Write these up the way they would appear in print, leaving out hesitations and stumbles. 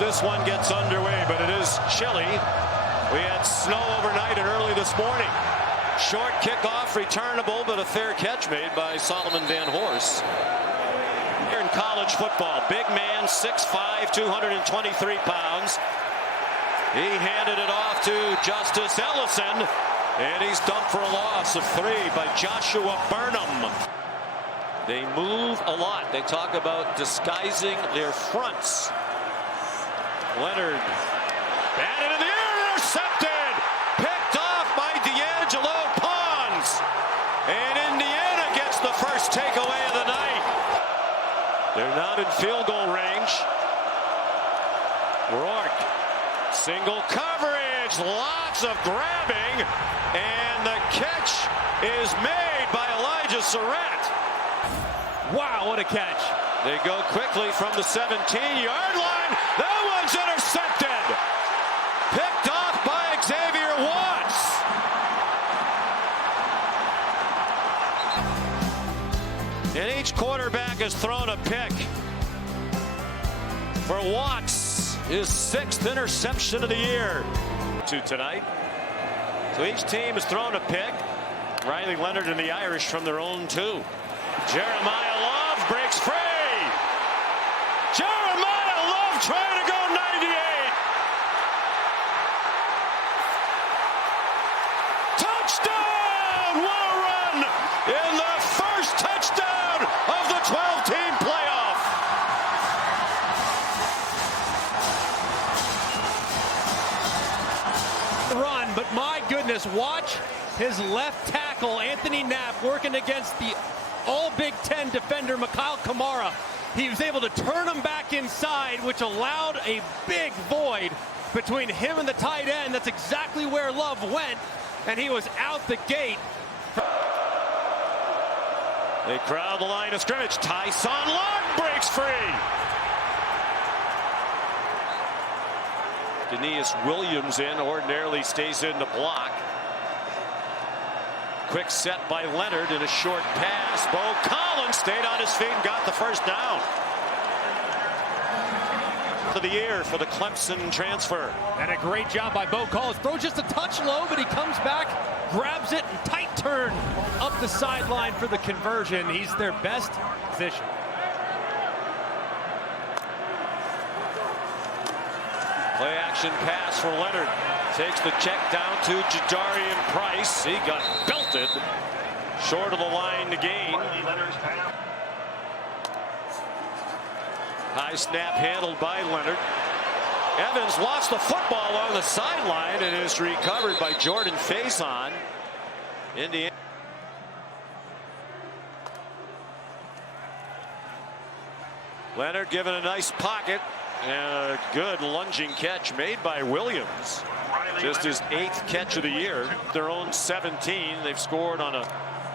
this one gets underway, but it is chilly. We had snow overnight and early this morning. Short kickoff, returnable, but a fair catch made by Solomon Van Horst. Here in college football, big man, 6'5", 223 pounds. He handed it off to Justice Ellison, and he's dumped for a loss of 3 by Joshua Burnham. They move a lot. They talk about disguising their fronts. Leonard, batted in the air, intercepted, picked off by D'Angelo Pons, and Indiana gets the first takeaway of the night. They're not in field goal range. Rourke, single coverage, lots of grabbing, and the catch is made by Elijah Surratt. Wow, what a catch. They go quickly from the 17-yard line. That one's intercepted. Picked off by Xavier Watts. And each quarterback has thrown a pick. For Watts, his 6th interception of the year. Tonight. So each team has thrown a pick. Riley Leonard and the Irish from their own 2. Jeremiyah Love breaks free. Jeremiyah Love trying to go 98. Touchdown! What a run in the first touchdown of the 12-team playoff. Run, but my goodness, watch his left tackle, Anthony Knapp, working against the all Big Ten defender, Mikhail Kamara. He was able to turn him back inside, which allowed a big void between him and the tight end. That's exactly where Love went, and he was out the gate. They crowd the line of scrimmage. Tyson Locke breaks free. Denius Williams ordinarily stays in the block. Quick set by Leonard and a short pass. Bo Collins stayed on his feet and got the first down. For the year for the Clemson transfer. And a great job by Bo Collins. Throws just a touch low, but he comes back, grabs it, and tight turn up the sideline for the conversion. He's their best position. Play action pass for Leonard. Takes the check down to Jadarian Price. He got belted short of the line to gain. High snap handled by Leonard. Evans lost the football on the sideline and is recovered by Jordan Faison. Indiana. Leonard given a nice pocket and a good lunging catch made by Williams. Just his 8th catch of the year. Their own 17. They've scored on a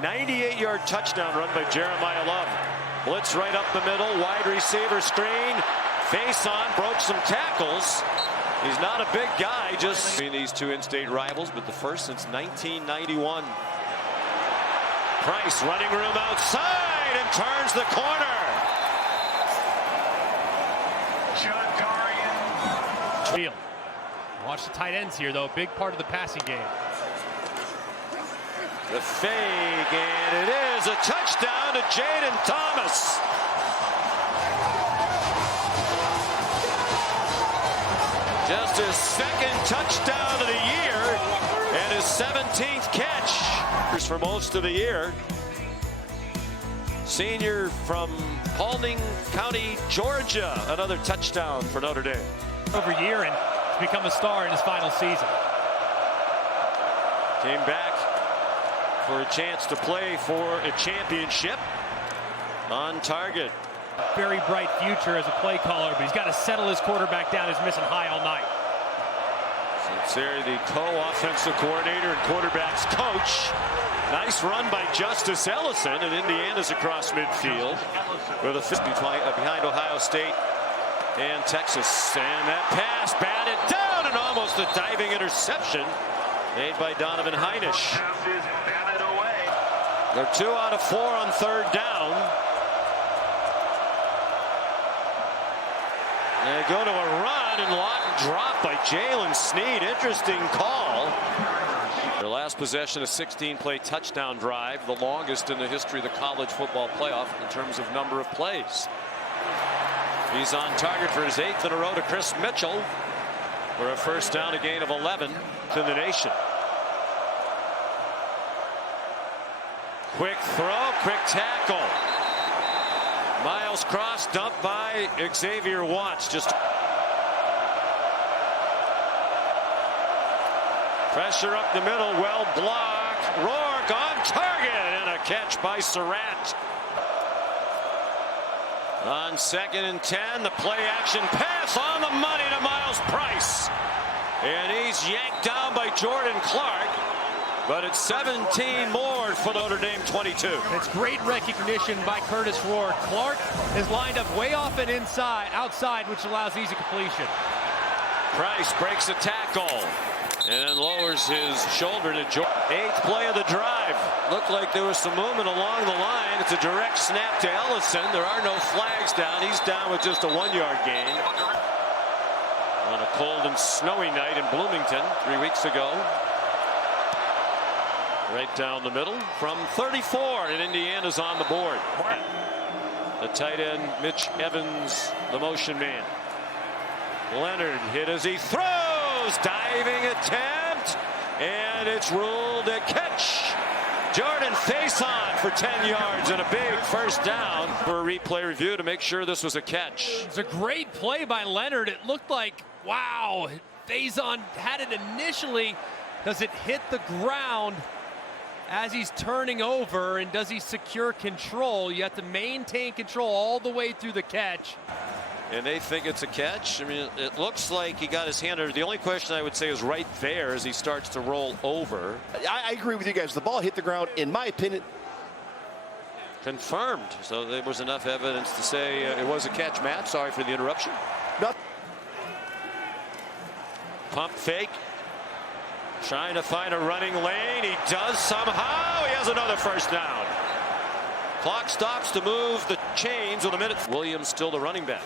98-yard touchdown run by Jeremiyah Love. Blitz right up the middle. Wide receiver screen. Faison broke some tackles. He's not a big guy. Just between these 2 in-state rivals, but the first since 1991. Price running room outside and turns the corner. Field. Watch the tight ends here, though. Big part of the passing game. The fake, and it is a touchdown to Jaden Thomas. Just his 2nd touchdown of the year and his 17th catch for most of the year. Senior from Paulding County, Georgia. Another touchdown for Notre Dame. Over a year and become a star in his final season. Came back for a chance to play for a championship. On target. Very bright future as a play caller, but he's got to settle his quarterback down. He's missing high all night. Sinceri, the co-offensive coordinator and quarterback's coach. Nice run by Justice Ellison, and Indiana's across midfield with a fist behind Ohio State and Texas. And that pass batted down and almost a diving interception made by Donovan Heinisch. They're 2 out of 4 on 3rd down. They go to a run, Brandon Lawton dropped by Jalen Snead. Interesting call. Their last possession, a 16-play touchdown drive, the longest in the history of the college football playoff in terms of number of plays. He's on target for his 8th in a row to Chris Mitchell for a first down, a gain of 11 to the nation. Quick throw, quick tackle. Miles Cross dumped by Xavier Watts. Just pressure up the middle, well blocked. Rourke on target, and a catch by Surratt. On 2nd and 10, the play action pass on the money to Miles Price. And he's yanked down by Jordan Clark. But it's 17 more for Notre Dame 22. It's great recognition by Curtis Rourke. Clark is lined up way off and outside, which allows easy completion. Price breaks a tackle and then lowers his shoulder to Jordan. 8th play of the drive. Looked like there was some movement along the line. It's a direct snap to Ellison. There are no flags down. He's down with just a 1-yard gain. On a cold and snowy night in Bloomington 3 weeks ago. Right down the middle from 34, and Indiana's on the board. The tight end, Mitch Evans, the motion man. Leonard hit as he throws. Diving attempt, and it's ruled a catch. Jordan Faison for 10 yards and a big first down. For a replay review to make sure this was a catch. It's a great play by Leonard. It looked like, wow, Faison had it initially. Does it hit the ground as he's turning over, and does he secure control? You have to maintain control all the way through the catch. And they think it's a catch. I mean, it looks like he got his hand under. The only question I would say is right there as he starts to roll over. I agree with you guys. The ball hit the ground, in my opinion. Confirmed. So there was enough evidence to say it was a catch. Matt, sorry for the interruption. No. Pump fake. Trying to find a running lane. He does somehow. He has another first down. Clock stops to move the chains with a minute. Williams still the running back.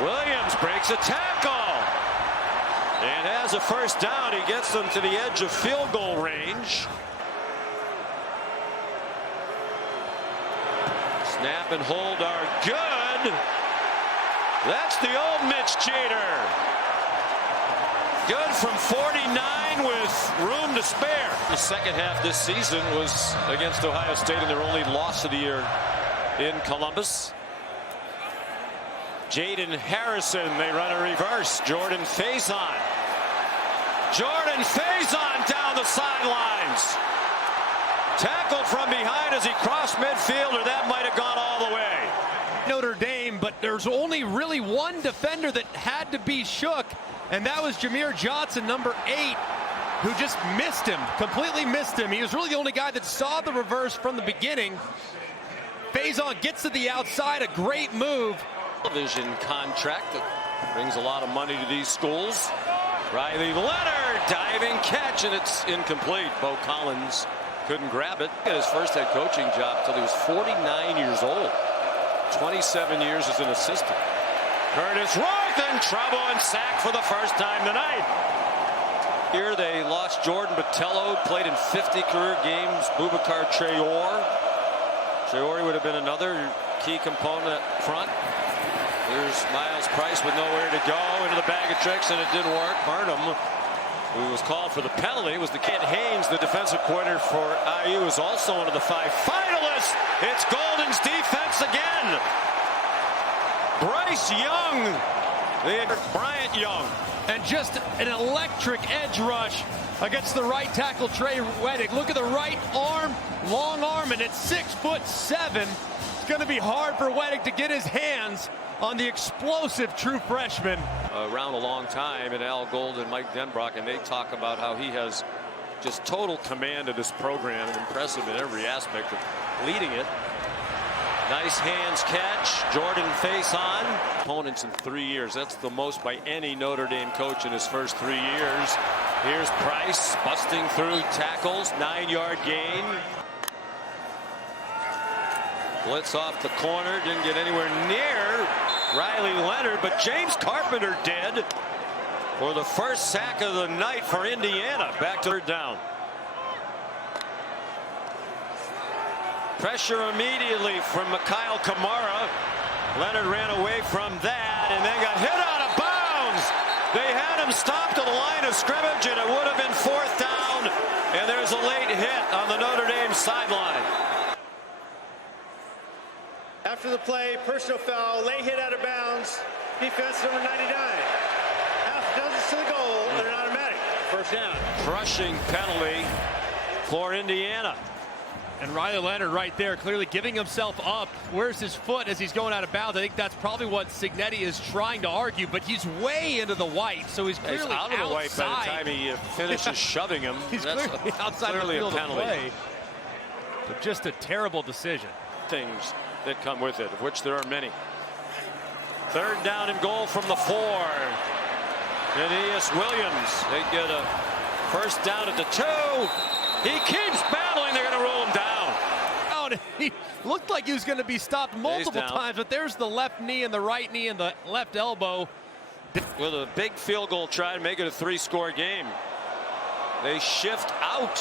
Williams breaks a tackle and has a first down. He gets them to the edge of field goal range. Snap and hold are good. That's the old Mitch Jeter. Good from 49 with room to spare. The second half this season was against Ohio State in their only loss of the year in Columbus. Jaden Harrison, they run a reverse. Jordan Faison. Jordan Faison down the sidelines. Tackle from behind as he crossed midfield, or that might have gone all the way. Notre Dame, but there's only really one defender that had to be shook, and that was Jameer Johnson, number 8, who just missed him, completely missed him. He was really the only guy that saw the reverse from the beginning. Faison gets to the outside, a great move. Television contract that brings a lot of money to these schools. Riley Leonard, diving catch, and it's incomplete. Bo Collins couldn't grab it. He had his first head coaching job until he was 49 years old. 27 years as an assistant. Curtis Rourke in trouble and sacked for the first time tonight. Here they lost Jordan Botello, played in 50 career games. Boubacar Traore. Traore would have been another key component up front. Here's Miles Price with nowhere to go into the bag of tricks, and it didn't work. Burnham, who was called for the penalty, was the kid. Haynes, the defensive coordinator for IU, is also one of the 5 finalists. It's Golden's defense again. Bryce Young, Bryant Young. And just an electric edge rush against the right tackle, Trey Weddick. Look at the right arm, long arm, and at 6'7", it's going to be hard for Weddick to get his hands on the explosive true freshman. Around a long time, and Al Gold and Mike Denbrock, and they talk about how he has just total command of this program and impressive in every aspect of leading it. Nice hands catch. Jordan Faison. Opponents in 3 years. That's the most by any Notre Dame coach in his first 3 years. Here's Price busting through tackles. 9-yard gain. Blitz off the corner. Didn't get anywhere near Riley Leonard. but James Carpenter did for the first sack of the night for Indiana. Back to third down. Pressure immediately from Mikhail Kamara. Leonard ran away from that and then got hit out of bounds. They had him stopped to the line of scrimmage, and it would have been fourth down. And there's a late hit on the Notre Dame sideline. After the play, personal foul, late hit out of bounds. Defense number 99. Half dozens to the goal, and an automatic. First down. Crushing penalty for Indiana. And Riley Leonard right there clearly giving himself up. Where's his foot as he's going out of bounds? I think that's probably what Cignetti is trying to argue, but he's way into the white, so he's clearly out of the white by the time he finishes shoving him. He's that's clearly outside clearly the field a penalty. of play. But just a terrible decision. Things that come with it, of which there are many. Third down and goal from the 4. And Williams, they get a first down at the 2. He keeps battling. They're going to roll him down. He looked like he was going to be stopped multiple times, but there's the left knee and the right knee and the left elbow. With a big field goal try to make it a 3-score game. They shift out.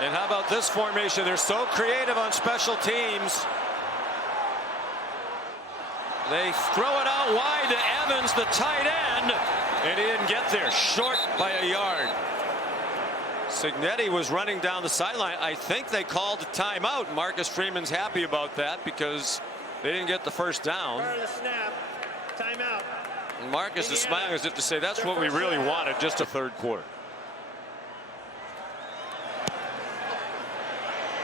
And how about this formation? They're so creative on special teams. They throw it out wide to Evans, the tight end, and he didn't get there. Short by a yard. Cignetti was running down the sideline. I think they called a timeout. Marcus Freeman's happy about that because they didn't get the first down. Part of the snap. Timeout. And Marcus is smiling as if to say that's what we really wanted, just a third quarter.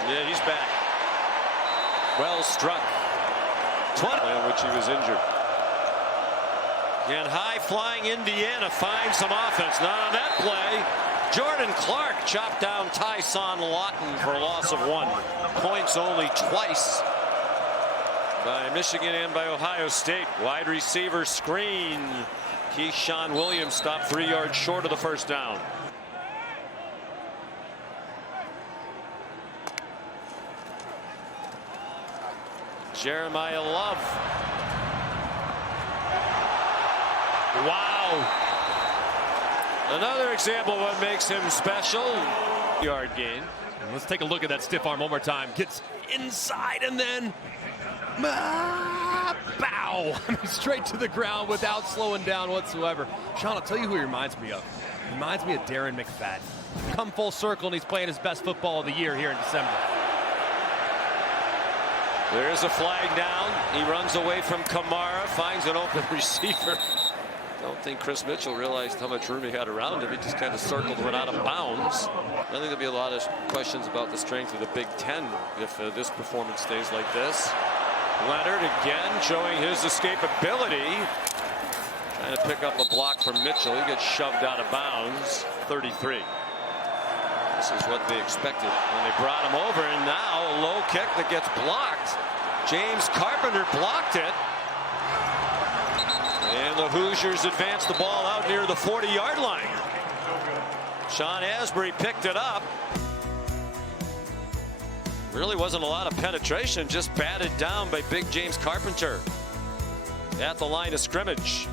Yeah, he's back. Well struck. 20, in which he was injured. And high-flying Indiana finds some offense. Not on that play. Jordan Clark chopped down Tyson Lawton for a loss of 1. Points only twice by Michigan and by Ohio State. Wide receiver screen. Keyshawn Williams stopped 3 yards short of the first down. Jeremiyah Love. Wow. Another example of what makes him special. Yard gain. And let's take a look at that stiff arm one more time. Gets inside and then bow. Straight to the ground without slowing down whatsoever. Sean, I'll tell you who he reminds me of. He reminds me of Darren McFadden. Come full circle, and he's playing his best football of the year here in December. There's a flag down. He runs away from Kamara, finds an open receiver. Don't think Chris Mitchell realized how much room he had around him. He just kind of circled, went out of bounds. I think there'll be a lot of questions about the strength of the Big Ten if this performance stays like this. Leonard again showing his escapability. Trying to pick up a block from Mitchell. He gets shoved out of bounds. 33. This is what they expected when they brought him over, and now a low kick that gets blocked. James Carpenter blocked it. And the Hoosiers advance the ball out near the 40-yard line. Sean Asbury picked it up. Really wasn't a lot of penetration, just batted down by big James Carpenter at the line of scrimmage.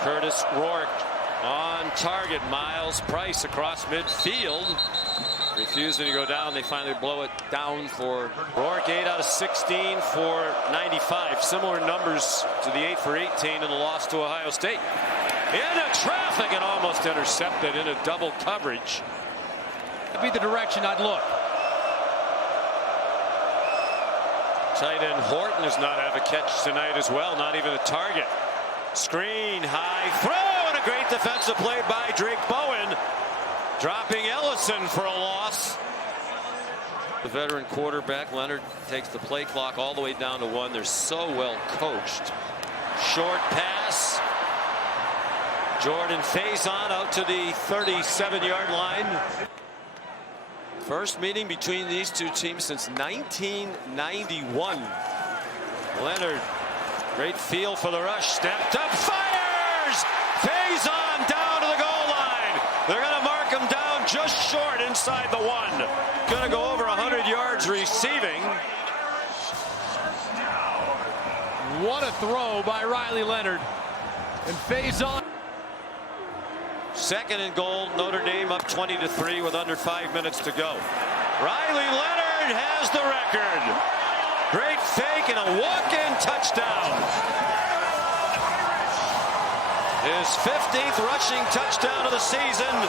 Curtis Rourke on target. Miles Price across midfield. Refusing to go down. They finally blow it down for Rourke. 8 out of 16 for 95. Similar numbers to the 8 for 18 in the loss to Ohio State. Into traffic and almost intercepted into double coverage. That'd be the direction I'd look. Tight end Horton does not have a catch tonight as well. Not even a target. Screen, high throw, and a great defensive play by Drake Bowen. Dropping Ellison for a loss. The veteran quarterback, Leonard, takes the play clock all the way down to 1. They're so well coached. Short pass. Jordan Faison out to the 37-yard line. First meeting between these two teams since 1991. Leonard, great feel for the rush. Stepped up, fires! Faison down to the goal line. They're going to mark him down just short. inside the 1. Going to go over 100 yards receiving. What a throw by Riley Leonard. And Faison. Second and goal. Notre Dame up 20-3 with under 5 minutes to go. Riley Leonard has the record. Great fake and a walk-in touchdown. His 15th rushing touchdown of the season.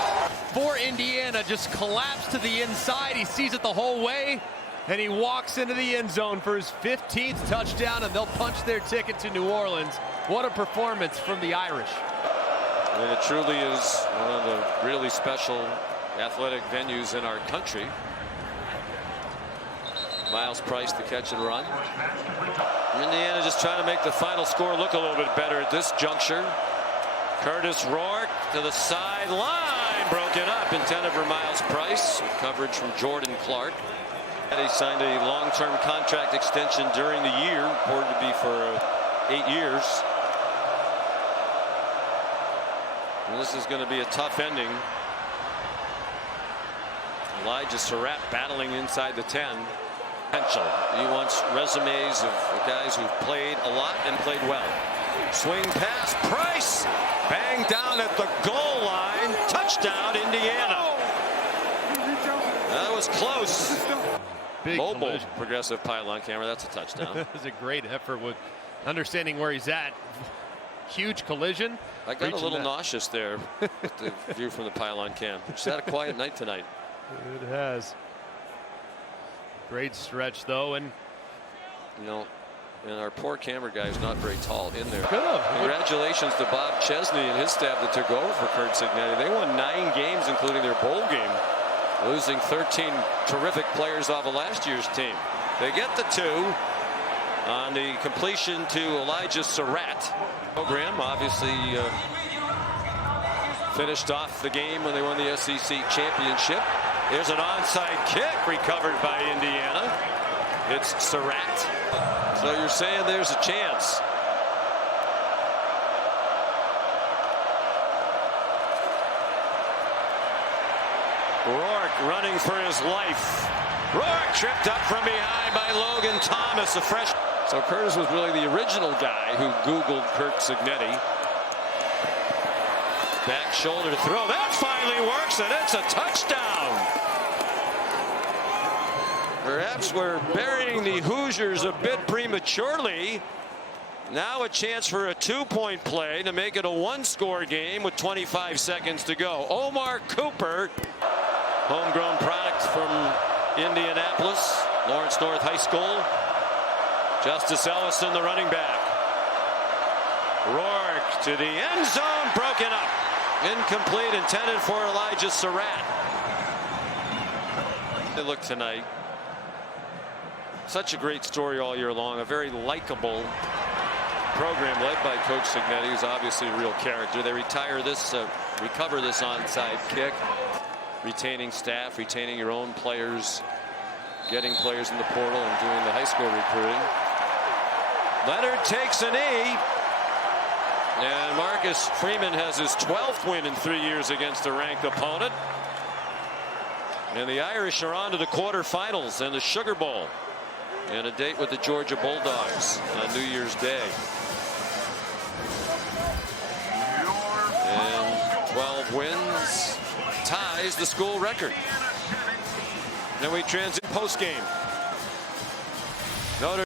For Indiana, just collapsed to the inside. He sees it the whole way, and he walks into the end zone for his 15th touchdown, and they'll punch their ticket to New Orleans. What a performance from the Irish. And it truly is one of the really special athletic venues in our country. Miles Price to catch and run. Indiana just trying to make the final score look a little bit better at this juncture. Curtis Rourke to the sideline, broken up, intended for Miles Price. Coverage from Jordan Clark. And he signed a long-term contract extension during the year, reported to be for 8 years. And this is going to be a tough ending. Elijah Surratt battling inside the 10. Potential. He wants resumes of guys who've played a lot and played well. Swing pass, Price, banged down at the goal line. Touchdown, Indiana. That was close. Big Mobile collision. progressive pylon camera. That's a touchdown. That was a great effort with understanding where he's at. Huge collision. I got a little nauseous there with the view from the pylon cam. Just had a quiet night tonight. It has. Great stretch though, and you know, and our poor camera guy is not very tall in there. Good. Congratulations to Bob Chesney and his staff that took over for Curt Cignetti. They won 9 games, including their bowl game, losing 13 terrific players off of last year's team. They get the 2 on the completion to Elijah Surratt. Program obviously finished off the game when they won the SEC championship. There's an onside kick recovered by Indiana. It's Surratt. So you're saying there's a chance. Rourke running for his life. Rourke tripped up from behind by Logan Thomas, a freshman. So Curtis was really the original guy who Googled Curt Cignetti. Back shoulder to throw. That finally works, and it's a touchdown. Perhaps we're burying the Hoosiers a bit prematurely. Now a chance for a 2-point play to make it a 1-score game with 25 seconds to go. Omar Cooper, homegrown product from Indianapolis, Lawrence North High School. Justice Ellison, the running back. Rourke to the end zone, broken up. Incomplete, intended for Elijah Surratt. They look tonight. Such a great story all year long. A very likable program led by Coach Cignetti, who's obviously a real character. They recover this onside kick. Retaining staff, retaining your own players, getting players in the portal and doing the high school recruiting. Leonard takes a knee. And Marcus Freeman has his 12th win in 3 years against a ranked opponent. And the Irish are on to the quarterfinals and the Sugar Bowl. And a date with the Georgia Bulldogs on New Year's Day. And 12 wins ties the school record. Then we transit post game. Notre